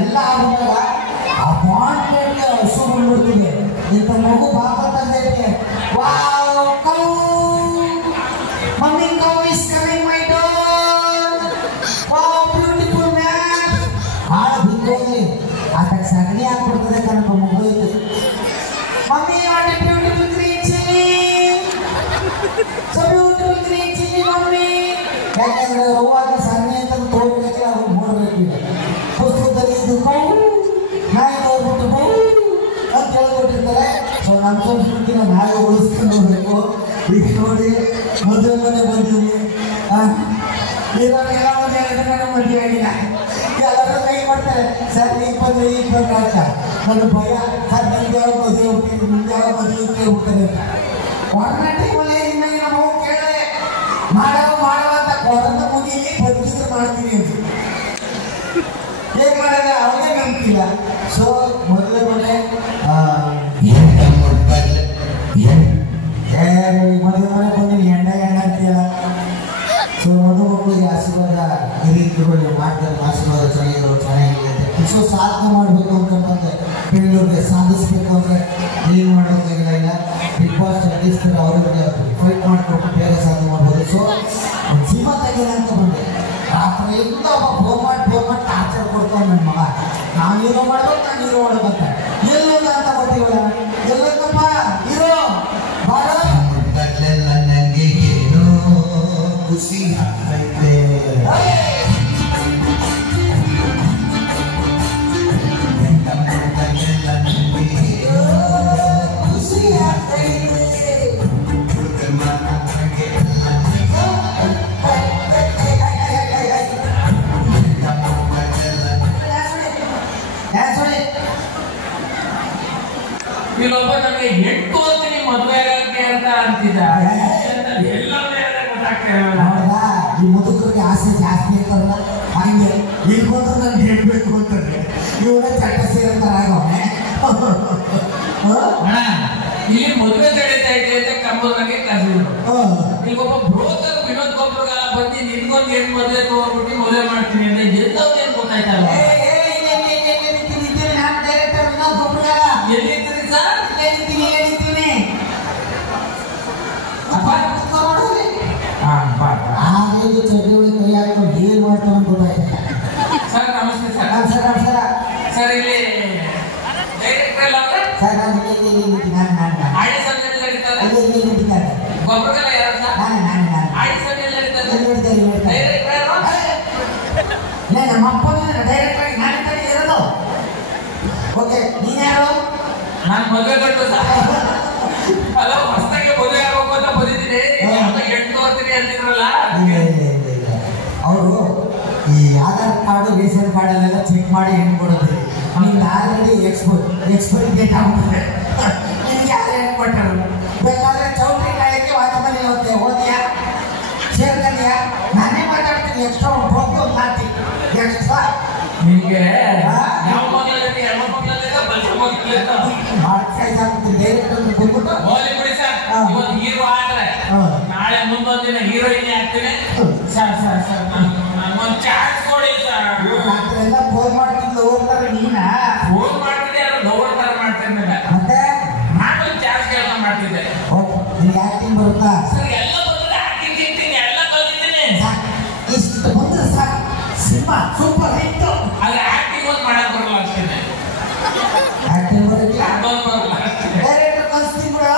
ಎಲ್ಲ ಆಗುತ್ತಲ್ಲ ಅಪಾಯಿಂಟ್ಮೆಂಟ್ ಹಸು ಬಂದ್ಬಿಡ್ತಿದೆ. ಇಂಥ ಮಗು ಬಾಕತ್ತಂದೈತೆ. Wow cow mummy cow is coming my door. Wow beautiful man. ಹಾಳು ಬಿದ್ದೋಗಿ ಅದಕ್ಕೆ ಸಗಣಿ ಹಾಕ್ಬಿಡ್ತದೆ ಕಣಪ್ಪ ಮಗು ಐತೆ. Mummy what a beautiful green chilli. So beautiful green chilli mummy. ಯಾಕಂದ್ರೆ ಹೂವಾಗ ಸಗಣಿ ಅಂತ ತೋರ್ಬೇಕಿಲ್ಲ ಅವ್ರು ನೋಡ್ಬೇಕಿಲ್ಲ. ಪುಸ್ತಕದಲ್ಲಿ ಇದು ಕೌ ನಾಯಿ ನೋಡ್ಬಿಟ್ಟು ಕೌ ಅಂತ ಹೇಳ್ಕೊಟ್ಟಿರ್ತಾರೆ. ಸೊ ನಮ್ಮ ಸಂಸ್ಕೃತಿನ ನಾಯಿ ಉಳಿಸ್ಕೊಂಡು ಹೋಗ್ಬೇಕು. ಈಗ ನೋಡಿ ಮದುವೆ ಮನೆ ಬಂದಿದ್ವಿ. ಇರೋರಿಗೆಲ್ಲ ಒಂದು 2 ಮನೆ ಮದುವೆ ಆಗಿಲ್ಲ. ಎಲ್ಲರೂ ಕೈ ಮಾಡ್ತಾರೆ ಸರ್ ಈಗ ಬಂದ್ರೆ ಈಗ ಬಂದ್ರೆ ಅಂತ. ನನ್ನ ಭಯ ಸರ್ ನಿಮ್ಗೆ ಯಾವ ಮದುವೆ ಹೋಗ್ತೀನಿ ನಿಮ್ಗೆ ಯಾವ ಮದುವೆ ಕೇಳ್ಬಿಡ್ತಾರೆ ಅಂತ. ಕೊರೋನಾ ಟೈಮಲ್ಲಿ ನಿಮಗೆ ನಮ್ಮ ಕೇಳಿದೆ ಮಾಡವ ಅಂತ ಕೊರೋನಾ ಮುಗಿಲಿ ಬದುಕಿದ್ರೆ ಮಾಡ್ತೀನಿ ಅಂತ. ಏನ್ ಮಾಡಿದ್ರೆ ಅವ್ರಿಗೆ ನಂಬಿಲ್ಲ. ಸೊ ಮೊದಲೇ ಮದುವೆ ಮನೆ ಬಂದಿನಿ ಎಂಡ ಅಂತೀಯಲ್ಲ. ಸೊ ಮಕ್ಕಳಿಗೆ ಆಶೀರ್ವಾದ ಹಿರಿಯರುಗಳು ಮಾಡ್ತಾರೆ. ಆಶೀರ್ವಾದ ಚೆನ್ನಾಗಿದೆ. ಸೊ ಸಾಧನೆ ಮಾಡಬೇಕು ಅಂತಂದ್ರೆ ಬೆಂಗಳೂರಿಗೆ ಸಾಧಿಸ್ಬೇಕು ಅಂದ್ರೆ ಏನು ಮಾಡೋಕ್ಕಾಗಿಲ್ಲ. ಇಲ್ಲ ಬಿಗ್ ಬಾಸ್ ಜಗದೀಶ್ವರ ಅವ್ರಿಗೆ ಫೈಟ್ ಮಾಡಿಕೊಟ್ಟು ಬೇಗ ಸಾಧನೆ ಮಾಡ್ಬೋದು. ಸೊ ಒಂದು ಸಿನಿಮಾ ತೆಗಿಲ್ಲ ಅಂತ ಬಂದೆ. ರಾತ್ರಿ ಎಲ್ಲ ಫೋನ್ ಮಾಡಿ ಟಾರ್ಚರ್ ಕೊಡ್ತಾನೆ ನನ್ನ ಮಗ. ನಾನು ಹೀರೋ ಮಾಡ್ಬೇಕಂತ ಎಲ್ಲೋದ ಅಂತ ಗೊತ್ತಿಲ್ಲ. ಎಲ್ಲಕ್ಕಪ್ಪ ಹೀರೋ ಬಾರೋ ನನಗೆ ಏನೋ ಖುಷಿ ಆಗ್ತೈತೆ. ಖುಷಿ ಆಗ್ತೈತೆ. ಇಲ್ಲೊಬ್ಬ ನನಗೆ ಹೆಣ್ಣು ಹೋಗ್ತೀನಿ ಮದುವೆ ಆಗಕ್ಕೆ ಅಂತ ಅಂತಿದ್ದ. ಎಲ್ಲ ಗೊತ್ತಾಗ್ತಾ ಈ ಮುದುಕರಿಗೆ ಆಸೆ ಜಾಸ್ತಿ ಇರ್ತಲ್ಲ. ಹಂಗೆ ಇಲ್ಲಿ ಬಂದ್ರೆ ನನ್ಗೆ ಹೇಳ್ಬೇಕು ಅಂತಾರೆ. ಇವರೇ ಚಟ್ಟ ಸೇರ್ತಾರೆ ಆಗವನೆ. ಇಲ್ಲಿ ಮದುವೆ ನಡೀತಾ ಇದೆ ಅಂತ ಕಂಬೂರ್ನಾಗೆ ಕರೆಸಿದ್ರು. ಈಗ ಒಬ್ಬ ಬ್ರೋಕರ್ ವಿನೋದ್ ಗೋಪುರಗಾಲ ಬಂದು ನಿನ್ಗೊಂದು ಏನ್ ಮದುವೆ ತಗೊಂಡ್ಬಿಟ್ಟು ಮದುವೆ ಮಾಡ್ತೀನಿ ಅಂತ ಎಲ್ಲವ್ರು ಏನ್ ಗೊತ್ತಾಯ್ತಲ್ಲ. ಎಲ್ಲಿದ್ದೀರಿ ಸರ್? ಚಡ್ಡಿ ಕೈ ಹಾಕೊಂಡು ಏನ್ ಮಾಡ್ತಾನೆ ಗೊತ್ತಾಯ್ತು. ಸರ್ ನಮಸ್ತೆ ಸರ್. ನಮಸ್ಕಾರ ನಮಸ್ಕಾರ ಸರ್ ಇಲ್ಲಿ ಡೈರೆಕ್ಟರ್ ಅಲ್ಲ ಅವ್ರೆ? ಸರ್ ನಾನು ಆಡಿ ಸಭೆಯಲ್ಲಿ ನಡೀತಾರೆ. ಗೊಬ್ಬರಗಾಲ ಯಾರು ಸರ್? ಆಡಿ ಸಭೆಯಲ್ಲಿ ನಡೀತಾರೆ. ಡೈರೆಕ್ಟರ್ ನಮ್ಮ ಅಪ್ಪ ಡೈರೆಕ್ಟರ್ ನಾನು ಕಡೆ ಇರೋದು. ಓಕೆ ನೀನ್ ಯಾರು? ನಾನು ಮದುವೆ ಗಂಟು ಸರ್. ಅಲ್ಲ ಹೊಸದಾಗಿ ಮದುವೆ ಆಗೋದು ಅಂತ ಬಂದಿದ್ದೀನಿ. ಹೆಣ್ಣು ಹೋಗ್ತೀನಿ ಅಂತಿದ್ರಲ್ಲ. ಅವರು ಈ ಆಧಾರ್ ಕಾರ್ಡು ರೇಷನ್ ಕಾರ್ಡ್ ಅಲ್ಲೆಲ್ಲ ಚೆಕ್ ಮಾಡಿ ಹೆಣ್ಣು ಕೊಡೋದು. ನಿಮ್ಗೆ ಆಲ್ರೆಡಿ ಎಕ್ಸ್ಪೈರಿ ಡೇಟ್ ಆಗ್ಬಿಟ್ಟಿದೆ. ನಿಮ್ಗೆ ಯಾರು ಹೆಣ್ಣು ಕೊಟ್ಟರು? ಬೇಕಾದ್ರೆ ಚೌಟ್ರಿ ಕಾಯಕ್ಕೆ ವಾಚ್ಮನ್ ಹೋಗ್ತೇವೆ. ಓದಿಯಾ ಸೇರ್ಕಲಿಯಾ? ನಾನೇ ಮಾತಾಡ್ತೀನಿ. ಎಕ್ಸ್ಟ್ರಾ ಒಂದು ಮಾತಿ ಎಕ್ಸ್ಟ್ರಾ ನಿಮಗೆ ಯಾವ ಮಕ್ಕಳಲ್ಲಿ ಯಾವ ಮಕ್ಕಳಲ್ಲಿ ಬಸ್ ಮಕ್ಕಳು ಡೈರೆಕ್ಟರ್ ಬಂದ್ಬಿಟ್ಟು ಹೋಲಿ ಬಿಡಿ ಸರ್. ಇವತ್ತು ಹೀರೋ ಆದ್ರೆ ನಾಳೆ ಮುಂದೊಂದು ದಿನ ಹೀರೋಯಿನ್ ಆಗ್ತೀನಿ ಸರ್. ಸರ್ ಸರ್ ನನಗೊಂದು ಚಾನ್ಸ್ ಕೊಡಿ ಸರ್. ಎಲ್ಲ ಫೋನ್ ಮಾಡ್ತಿದ್ದು ಹೋಗ್ತಾರೆ. ನೀನ ಫೋನ್ ಮಾಡ್ತಿದ್ದೆ ಅದು ಲೋವರ್ ತರ ಮಾಡ್ತಿರ್ಲಿಲ್ಲ. ಮತ್ತೆ ನಾನೊಂದು ಚಾನ್ಸ್ ಕೆಲಸ ಮಾಡ್ತಿದ್ದೆ. ನಿಮ್ಗೆ ಆಕ್ಟಿಂಗ್ ಬರುತ್ತಾ? ಸರ್ ಎಲ್ಲ ಬಂದ್ರೆ ಆಕ್ಟಿಂಗ್ ತಿಂತೀನಿ ಎಲ್ಲ ಕಲ್ತಿದ್ದೀನಿ. ಇಷ್ಟು ಬಂದ್ರೆ ಸಾಕು. Cinema super hit. ಆದ್ರೆ ಆಕ್ಟಿಂಗ್ ಒಂದು ಮಾಡಕ್ ಬರಲ್ಲ ಅಷ್ಟೇ. ಆಕ್ಟಿಂಗ್ ಬರುತ್ತೆ ಅದೊಂದು ಬರಲ್ಲ ಅಷ್ಟೇ. ಡೈರೆಕ್ಟರ್ ಕಲ್ಸ್ತೀನಿ ಬಿಡು.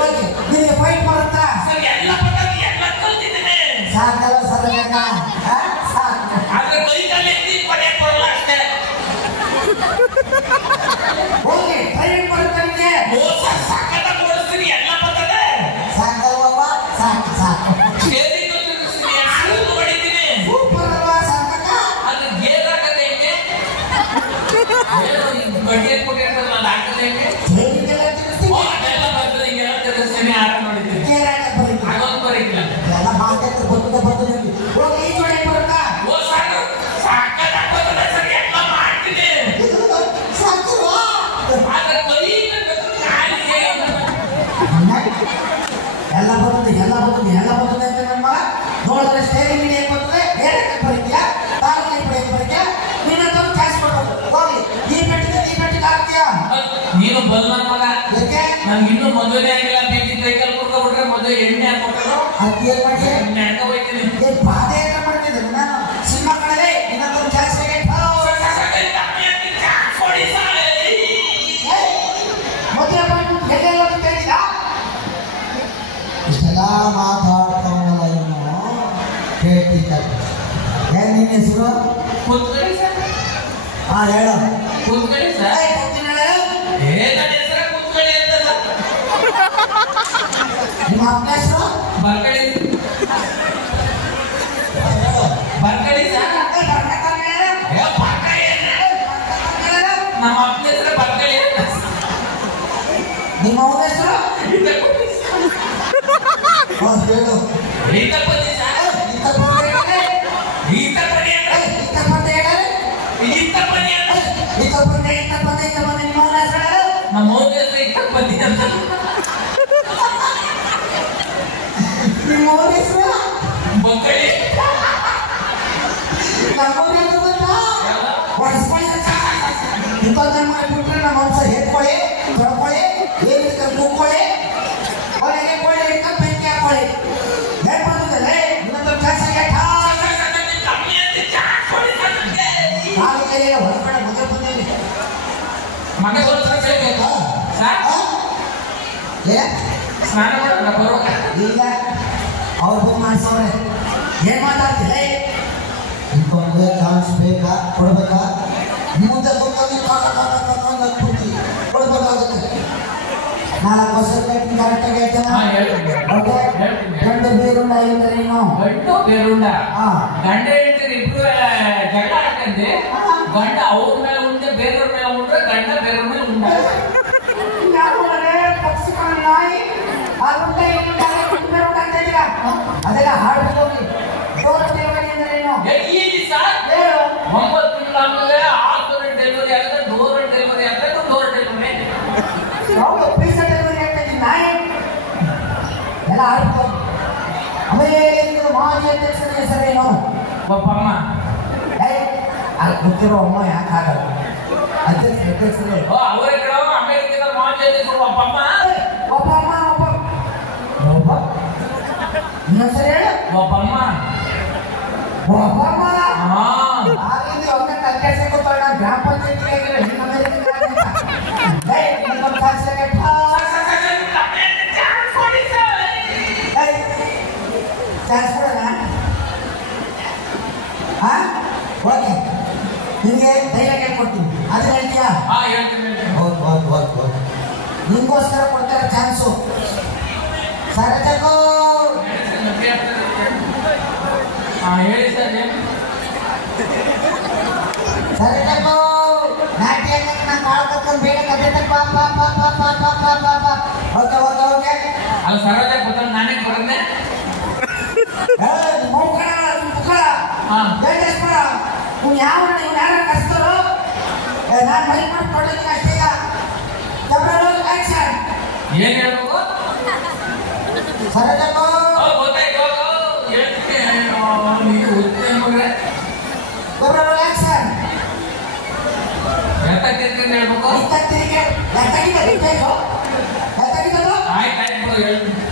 ಓಕೆ ನಿಮಗೆ ಫೈಟ್ ಬರುತ್ತಾ? ಸರ್ ಎಲ್ಲ ಬಂದ್ರೆ ಎಲ್ಲ ಕಲ್ತಿದ್ದೀನಿ. ಸಾಕಲ್ಲ ಸರಕ ಸಾಕು. ಆದ್ರೆ ಕೈ ಕಾಲು ಎತ್ತಿ ಪಡೆಯಕ್ ಬರಲ್ಲ ಅಷ್ಟೇ. ಓಕೆ ಟ್ರೈನಿಂಗ್ ಬರುತ್ತೆ ನಿಮಗೆ. ಸಾಕಾಗಿ ಓಡಿಸ್ತೀನಿ ಎಲ್ಲ ಬರ್ತದೆ. ಸಾಕಲ್ವಪ್ಪ ಸಾಕು ಸಾಕು. ಸ್ಟೇರಿಂಗ್ ತಿರುಗಿಸ್ತೀನಿ ಹಾಲು ಹೊಡಿತೀನಿ. ಸೂಪರ್ ಅಲ್ವಾ ಸಾಕಕ್ಕ? ಅದು ಗೇರ್ ಹಾಕದೆ ಹೆಂಗೆ? ಬಡ್ಡಿ ಕೊಟ್ಟಿರ್ತಾರಲ್ಲ ಅದು ಹಾಕದೆ ಹೆಂಗೆ? ಟ್ರೈನಿಂಗ್ ಎಲ್ಲ ತಿರುಗಿಸ್ತೀನಿ. ಅದೆಲ್ಲ ಬರ್ತದೆ. ಹಿಂಗೆಲ್ಲ ತಿರುಗಿಸ್ತೀನಿ ಹಾರ ನೋಡಿದ್ದೀನಿ. ಗೇರ್ ಹಾಕಕ್ಕೆ ಬರುತ್ತೆ. ಅದೊಂದು ಬರೀತಿಲ್ಲ. ಎಲ್ಲ ಮಾತಾಡ್ತಾ ಬರ್ತದೆ. ಓಕೆ ಈ ಜೋಡಿ ಬರುತ್ತಾ? ಓ ಸಾಕು ಸಾಕಾಗಿ ಬರ್ತದೆ ಸರ್ ಎಲ್ಲ ಮಾಡ್ತೀನಿ. ಸಾಕಲ್ವಾ? ಆದ್ರೆ ಕೈ ಕಾಲಿಗೆ ಎಲ್ಲ ಬರ್ತದೆ ಅಂತ ನಮ್ಮ ನೋಡಿದ್ರೆ ಸ್ಟೇರಿಂಗ್ ಏನ್ ಬರ್ತದೆ ಬೇರೆ ಬರೀತೀಯಾ ತಾಲೂಕಿಗೆ ಬರೀತೀಯಾ ನಿನ್ನ ಕ್ಯಾಶ್ ಕೊಟ್ಟು ಹೆಸರು ಕೂತ್ಕೊಳ್ಳಿ ಸರ್. ಹಾ ಹೇಳು. ಕೂತ್ಕೊಳ್ಳಿ ಸರ್. ನನ್ನ ಹೆಸರು ಕೂತ್ಕೊಳ್ಳಿ ಅಂತ ಸರ್. ನಿಮ್ಮ ಅಪ್ಪನ ಹೆಸರು ಬರ್ಕಳಿ ಬರ್ಕಳಿ ಸರ್. ನಮ್ಮ ಅಪ್ಪನ ಹೆಸರು ಬರ್ಕಳಿ ಅಂತ. ನಿಮ್ಮ ಅವನ ಹೆಸರು ಹೇಳು. ಈತಪತಿ ಸರ್. ಈತಪತಿ ಈತಪತಿ ಈತಪತಿ ಈತಪತಿ ಈತಪತಿ ಈತಪತಿ ಈತಪತಿ ನಿಮ್ಮ ಅವನ ಹೆಸರು ನಮ್ಮ ಅವ್ನ ಹೆಸರು ಈತಪತಿ ಅಂತ. ನಿಮ್ಮ ಅವನ ಹೆಸರು ಬರ್ಕಳಿ. ನಮ್ಮ ಹೆಸರು ಹೊಡ್ಸ್ಕೊಳ್ಳಿ ಇಂಥದ್ದು ಮಾಡಿಬಿಟ್ರೆ ನಮ್ಮ ವಂಶ ಹೇಳ್ಕೊಳ್ಳಿ ತೊಳ್ಕೊಳ್ಳಿ ಏನು ಕೂತ್ಕೊಳ್ಳಿ ಒಳಗೆ ಕೊಳ್ಳಿ ಇಟ್ಕೊಂಡು ಬೆಂಕಿ ಹಾಕೊಳ್ಳಿ ಹೇಳ್ಕೊಡ್ತದೆ ಇನ್ನೊಂದು ಕೆಲಸ ಕಾಲು ಕೈಯಲ್ಲಿ ಹೊರಗಡೆ ಮೊದಲು ಬಂದೇನೆ ಮಗ ಬೇಕಾ ಸ್ನಾನ ಮಾಡೋಣ ಬರೋ ಇಲ್ಲ ಅವ್ರು ಬಂದು ಮಾಡಿಸೋರೆ ಏನು ಮಾತಾಡ್ತಿಲ್ಲ ಇಂಥವ್ರಿಗೆ ಚಾನ್ಸ್ ಬೇಕಾ ಕೊಡ್ಬೇಕಾ ಮುಂದೆ ಕೊಡ್ಬೇಕಾಗುತ್ತೆ 4 ವರ್ಷ ಕರೆಕ್ಟಾಗಿ ಹೇಳ್ತೇನೆ ಗಂಡು ಬೇರುಂಡ ಎಂದರೇನು ಗಂಡು ಬೇರುಂಡ ಗಂಡ ಹೆಂಡತಿ ಇಬ್ರು ಜಗಳ ಆಡ್ತಂದೆ ಗಂಡ ಅವ್ರ ಮೇಲೆ ಉಂಡೆ ಬೇರೆಯವ್ರ ಮೇಲೆ ಉಂಡ್ರೆ ಗಂಡ ಬೇರೆಯವ್ರ ಮೇಲೆ ಉಂಡ ಅದೆಲ್ಲ ಹಾಡ್ಬೋದು ಎಂದರೇನು 9 ತಿಂಗಳಾದ್ಮೇಲೆ ಆರ್ಡರ್ ಡೆಲಿವರಿ ಆಗುತ್ತೆ ಡೋರ್ ಡೆಲಿವರಿ ಆಗುತ್ತೆ ಡೋರ್ ಡೆಲಿವರಿ ಹೌದು ಪೀಸ ಡೆಲಿವರಿ ಆಗ್ತದೆ ನಾಯಿ ಎಲ್ಲ ಆಡ್ಬೋದು ಆಮೇಲೆ ಮಾಜಿ ಅಧ್ಯಕ್ಷರ ಹೆಸರೇನು ಒಬ್ಬಮ್ಮ ಅಲ್ಲಿ ಗೊತ್ತಿರೋ ಅಮ್ಮ ಯಾಕೆ ಆಗಲ್ಲ ಅಧ್ಯಕ್ಷರೇ ಅವರೇ ಕಡೆ ಅಮೆರಿಕದ ಮಾಜಿ ಅಧ್ಯಕ್ಷರು ಒಬ್ಬಮ್ಮ ಒಬ್ಬಮ್ಮ ಒಬ್ಬ ಇನ್ನೊಂದ್ಸರಿ ಹೇಳು ಒಬ್ಬಮ್ಮ ಒಬ್ಬಮ್ಮ ಹಾ ಆಗಿದ್ದು ಅವ್ರನ್ನ ಕಲ್ಕರಿಸಿ ಕೂತ್ಕೊಳ್ಳ ಗ್ರಾಮ ಪಂಚಾಯತಿಗೆ ಆಗಿಲ್ಲ ಇನ್ನು ಇನ್ನೊಂದು ಕಾಸಿಗೆ ಚಾನ್ಸ್ ಕೊಡೋಣ ಹಾ ಓಕೆ ನಿಮಗೆ ಧೈರ್ಯ ಹೇಳ್ಕೊಡ್ತೀನಿ ಅದನ್ನ ಹೇಳ್ತೀಯಾ ಓಕೆ ಓಕೆ ಓಕೆ ಓಕೆ ನಿಮಗೋಸ್ಕರ ಕೊಡ್ತಾರೆ ಚಾನ್ಸು ಸರತಕ್ಕೋ ಹೇಳಿ ಸರ್ ಸರತಕ್ಕೋ ನಾಟ್ಯ ನಾನು ಕಾಳು ಕರ್ಕೊಂಡು ಬೇಗ ಕತೆ ಬಾ ಬಾ ಬಾ ಬಾ ಬಾ ಬಾ ಬಾ ಬಾ ಬಾ ಓಕೆ ಓಕೆ ಓಕೆ ಅದು ಸರೋಜ ಗೊತ್ತಲ್ಲ ನಾನೇ ಕೊಡಂದೆ ಯಾರು ಕಳಿಸ್ತಾರೋ ನಾನು ಮೈ ಮಾಡಿ ಕೊಡೋದಕ್ಕೆ ಅಷ್ಟೇ ಏನ್ ಹೇಳ್ಬೇಕು ಸರತಕ್ಕೋ ಗೊತ್ತಾಯ್ತು ನೀವು ಓದ್ತೀನಿ ಆಕ್ಷನ್ ಹೇಳ್ಬೇಕು ಆಯ್ತು ಹೇಳ್ತೀನಿ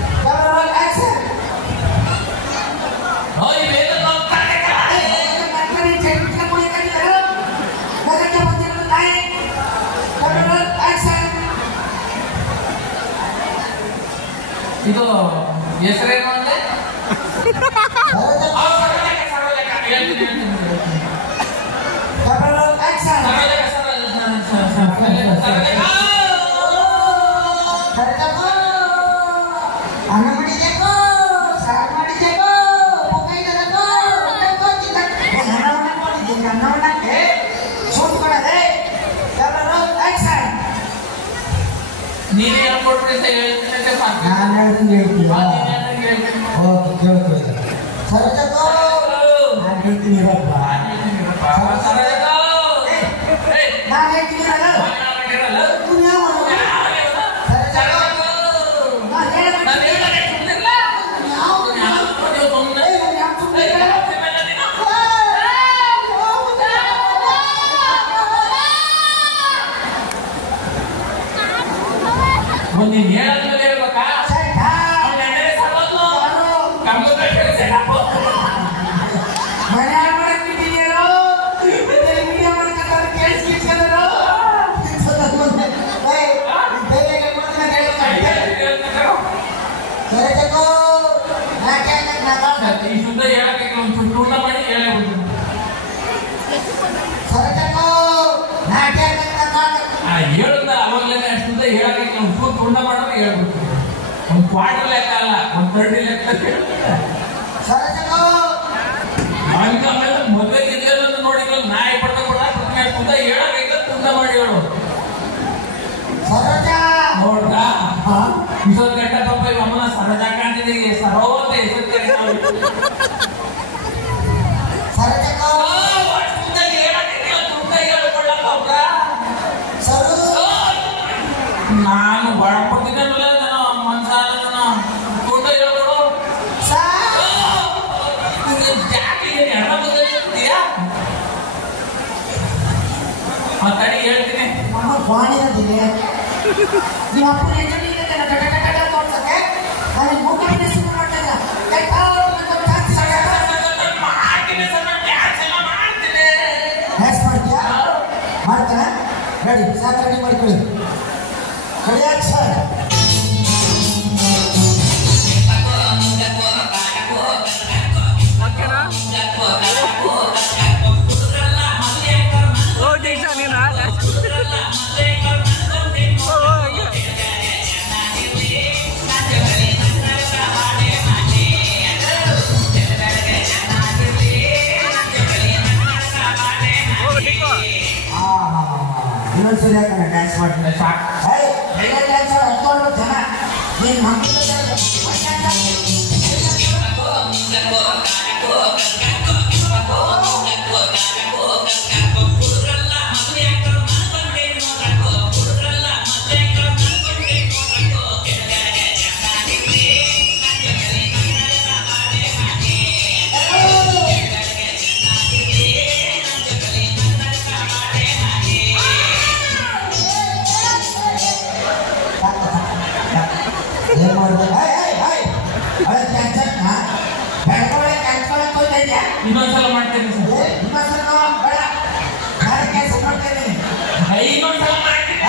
ಇದು ಹೆಸರೇನು ಅಂದ್ರೆ ಅನ್ನ ಮಾಡಿದೇಕೋ ಸಾರು ಮಾಡಿದೇಕೋ ಅನ್ನವನ್ನಕ್ಕೆ ಸೂತ್ಕೊಳ್ಳದೆ ನೀವೇ ಹೇಳ್ಕೊಟ್ರಿ ಅಂತ ಹೇಳ್ತೀನಿ ನಾನು ಹೇಳ್ದಂಗೆ ಹೇಳ್ತೀವ ಓಕೆ ಕೇಳ್ಕೊಳ್ಳಿ ಸರಜಕ್ಕೋ ನಾನು ಹೇಳ್ತೀನಿ ಇರಪ್ಪ ನಾನು ಹೇಳ್ತೀನಿ ನೀನ್ ಹೇಳದ್ಮೇಲೆ ಹೇಳ್ಬೇಕಾ ಈ ಶುದ್ಧ ಹೇಳಕ್ಕೆ ಒಂದು ಟೂರ್ನ ಮಾಡಿ ಹೇಳೇ ಬಿಡ್ತೀನಿ ಉಪ್ಪು ತುಂಡ ಮಾಡಿದ್ರೆ ಹೇಳ್ಬಿಟ್ಟು ಒಂದು ಕ್ವಾರ್ಟರ್ ಲೆಕ್ಕ ಅಲ್ಲ, ಒಂದು 30 ಲೆಕ್ಕ ಆಮೇಲೆ ಮದುವೆ ಗಿದ್ಲೆಲ್ಲ ನೋಡಿಲ್ಲ, ನಾಯಿ ಪಡ್ದ ಕೂಡ ತುಂಡ ಹೇಳಬೇಕ, ತುಂಡ ಮಾಡಿ ಹೇಳು ನೋಡ್ದ ಇಷ್ಟೊಂದು ಗಂಟೆ ಪಾಪ ಅಮ್ಮನ ಸರಜಾ ಕಾಣ್ತಿದ್ದೀವಿ, ಸರೋ ಅಂತ ಹೆಸರು ನಾನು ಒಳಪಡ್ತಿದ್ದೇನಲ್ಲ ಮನ್ಸಾಲ ತುಂಡ ಹೇಳ್ಕೊಡು ಹೆಣ್ಣ ಬಂದಿದ್ಯಾ ಮಾತಾಡಿ ಹೇಳ್ತೀನಿ. ನಿಮ್ಮ ಅಪ್ಪನ ಹೆಜ್ಜೆ ತೋರ್ಸಕ್ಕೆ ನನಗೆ ಮುಖ ಶುರು ಮಾಡ್ತಿಲ್ಲ. ಮಾಡ್ತಾನೆ ರೆಡಿ ಸಾಕು ರೆಡಿ ಮಾಡ್ಕೊಳ್ಳಿ. Ready action. ಇನ್ನೊಂದ್ಸರಿ ಯಾಕಂದ್ರೆ ಡ್ಯಾನ್ಸ್ ಮಾಡ್ತೀನಿ ಸಾಕು. ಡ್ಯಾನ್ಸ್ ಹತ್ಕೊಂಡು ಜನ ನೀನು ಏನ್ ಮಾಡ್ಬೇಕು? ಇನ್ನೊಂದ್ಸಲ ಮಾಡ್ತೇನೆ ಸರ್, ಇನ್ನೊಂದ್ಸಲ ಬೇಡ, ನಾನು ಕೆಲಸ ಮಾಡ್ತೇನೆ. ಇನ್ನೊಂದ್ಸಲ ಮಾಡ್ತೀನಿ.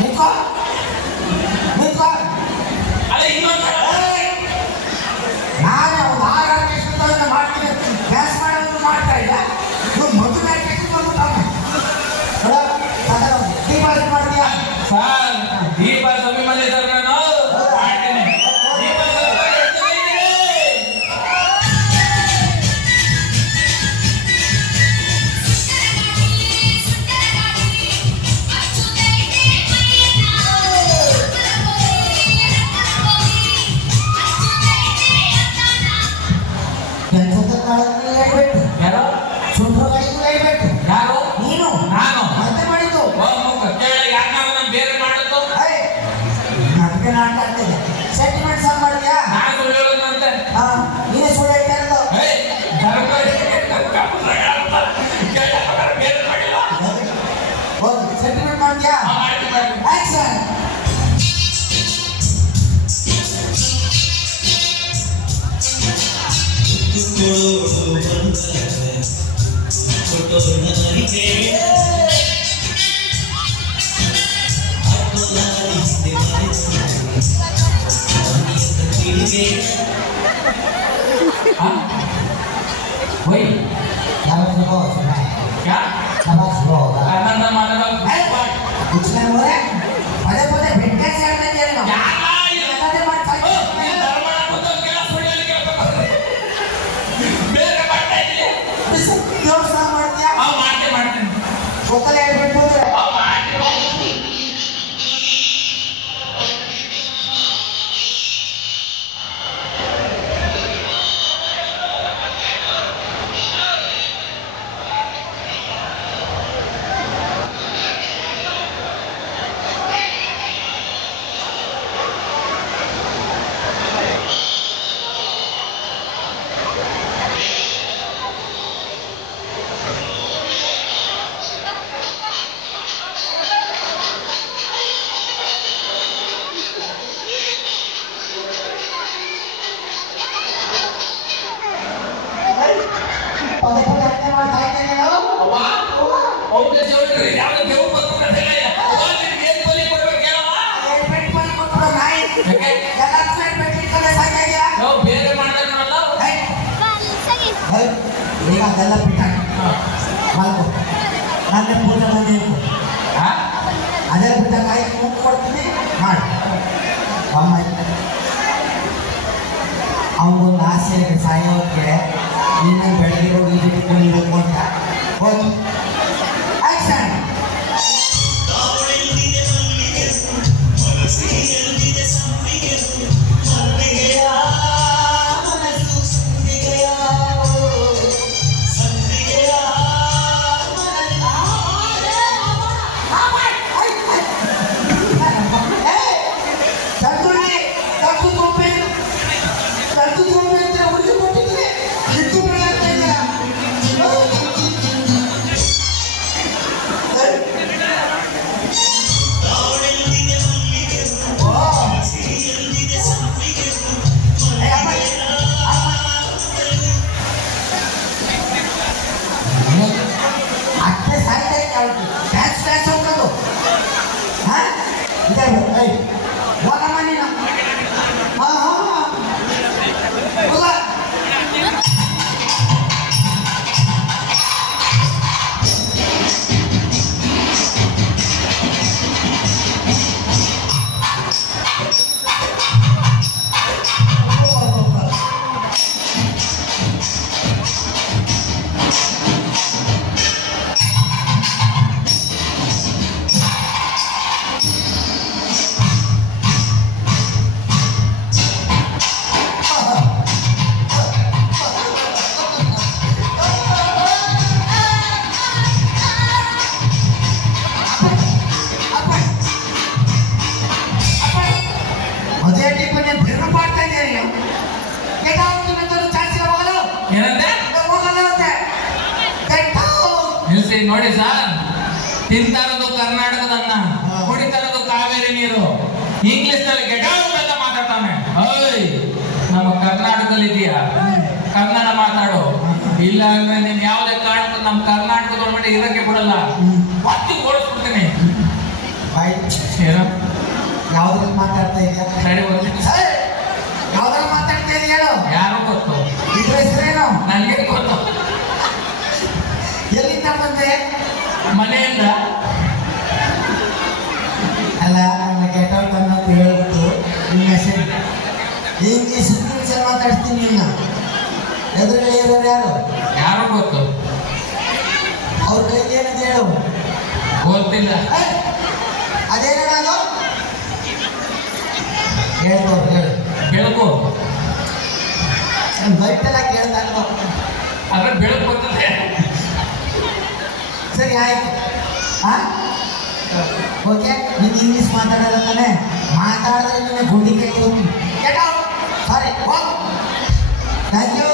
ನಿಂತ್ಕೋ ನಿಂತ್ಕೋ. ಅಲ್ಲ ಇನ್ನೊಂದ್ಸಲ ನಾನು ಒಂದು 6 ವರ್ಷದಿಂದ ಮಾಡ್ತೀನಿ, ಕೆಲಸ ಮಾಡೋದು ಮಾಡ್ತಾ ಇಲ್ಲ. ನೀವು ಮದುವೆ ದೀಪಾವಳಿ ಮಾಡ್ತೀಯಾ ಸರ್? ದೀಪ ಸಮಿ ಮನೆ ಸರ್, ನಾನು ಮಾಡ್ತೇನೆ. ದೀಪ ಯಾರೋ ಯಾರು? ನೀನು ನಾನು ಮತ್ತೆ ಮಾಡಿದ್ದು ಯಾಕೆ ಬೇರೆ ಮಾಡೋದು? ಅದಕ್ಕೆ ನಾನು ಕಾಣ್ತೇನೆ. ಸೆಂಟಿಮೆಂಟ್ ಸಾಂಗ್ ಮಾಡಿದ್ಯಾ? ನಾನು ಹೇಳೋದಂತೆ ನೀನೇ ಸುಳ್ಳು ಹೇಳ್ತಾ ಇರೋದು. ಸೆಂಟಿಮೆಂಟ್ ಮಾಡಿದ್ಯಾ? ಆಕ್ಷನ್. वही शाबाश बहुत क्या शाबाश बहुत आनंद मानव कुछ नहीं हो रहा है. पदे पदे भेट कैसे आते हैं ना? पदे मत खाओ. क्यों साम मार दिया? मारते बोतल ऐड भेट बोल रहे. पदे पदे अपने मार खाते हैं ना. औके जोड़ यार देव पत्र कथेला और ये बोली पड़वे केला पेट पर कोटो नहीं. गलत पेट पेट निकले साथे गया. तो ಬೇರೆ ಮಾಡ್ತಾನಲ್ಲ है मेरा गलत पिटा मालको नाने पूजा बंदी को हां अदर पिटा काई मुख ಕೊಡ್ತೀನಿ ಮಾಡಿ ಅಮ್ಮ ಅವನಿಗೊಂದು ಆಸೆ ಇದೆ ಸಾಯೋಕ್ಕೆ ಇನ್ನು ಬೆಳಗ್ಗೆ ಹೋಗಿ ಇಟ್ಕೊಂಡಿರ್ಬೇಕು ಅಂತ ಹೋಗಿ ಆಕ್ಷನ್ ನೋಡಿ ಸರ್, ತಿಂತಾರದು ಕರ್ನಾಟಕದ ಅನ್ನ, ಕುಡಿತಾರದು ಕಾವೇರಿ ನೀರು, ಇಂಗ್ಲಿಷ್ ನಲ್ಲಿ ಗೆಟ್ ಔಟ್ ಅಂತ ಮಾತಾಡ್ತಾನೆ. ಓಯ್, ನಮ್ಮ ಕರ್ನಾಟಕದಲ್ಲಿ ಇದೆಯಾ? ಕನ್ನಡ ಮಾತಾಡು. ಇಲ್ಲ ಅಂದ್ರೆ ನೀನ್ ಯಾವ್ದೇ ಕಾರಣಕ್ಕೂ ನಮ್ಮ ಕರ್ನಾಟಕದೊಳಗಡೆ ಇರಕ್ಕೆ ಬಿಡಲ್ಲ, ಒತ್ತಿ ಓಡಿಸ್ಬಿಡ್ತೀನಿ. ಯಾವ್ದ್ರಲ್ಲಿ ಮಾತಾಡ್ತಾ ಇದೆಯಾ? ಸರಿ, ಓದ್ತೀನಿ. ಯಾವ್ದ್ರಲ್ಲಿ ಮಾತಾಡ್ತಾ ಇದೆಯಾ ಹೇಳು. ಯಾರು ಗೊತ್ತು? ಇದ್ರ ಹೆಸರೇನು? ನನಗೆ ಗೊತ್ತು. ಎಲ್ಲಿಂದ ಬಂದೆ? ಮನೆಯಿಂದ. ಅಲ್ಲ, ನನ್ನ ಗೆಟ್ ಔಟ್ ಅನ್ನೋದು ಹೇಳ್ಬಿಟ್ಟು ನಿಮ್ಮ ಹೆಸರು ಇಂಗ್ಲೀಷ್ ಮಾತಾಡ್ತೀನಿ. ಇನ್ನ ಎದುರುಗಡೆ ಇರೋರು ಯಾರು? ಯಾರು ಗೊತ್ತು? ಅವ್ರ ಕೈಗೆ ಏನದು ಹೇಳು. ಗೊತ್ತಿಲ್ಲ. ಅದೇನದು ಹೇಳ್ತವ್ರು ಹೇಳು. ಬೆಳಕು. ಬೈಟೆಲ್ಲ ಕೇಳ್ದಾಗ ಅದ್ರ ಬೆಳಕು ಬರ್ತದೆ. ಸರಿ ಆಯ್ತು. ಓಕೆ, ನೀನು ಇಂಗ್ಲೀಷ್ ಮಾತಾಡೋದ ತಾನೆ? ಮಾತಾಡಿದ್ರೆ ನಿನ್ನೆ ಗುಂಡಿ ಕೈ ಹೋಗ್ತೀನಿ. ಸಾರಿ, ಥ್ಯಾಂಕ್ ಯು.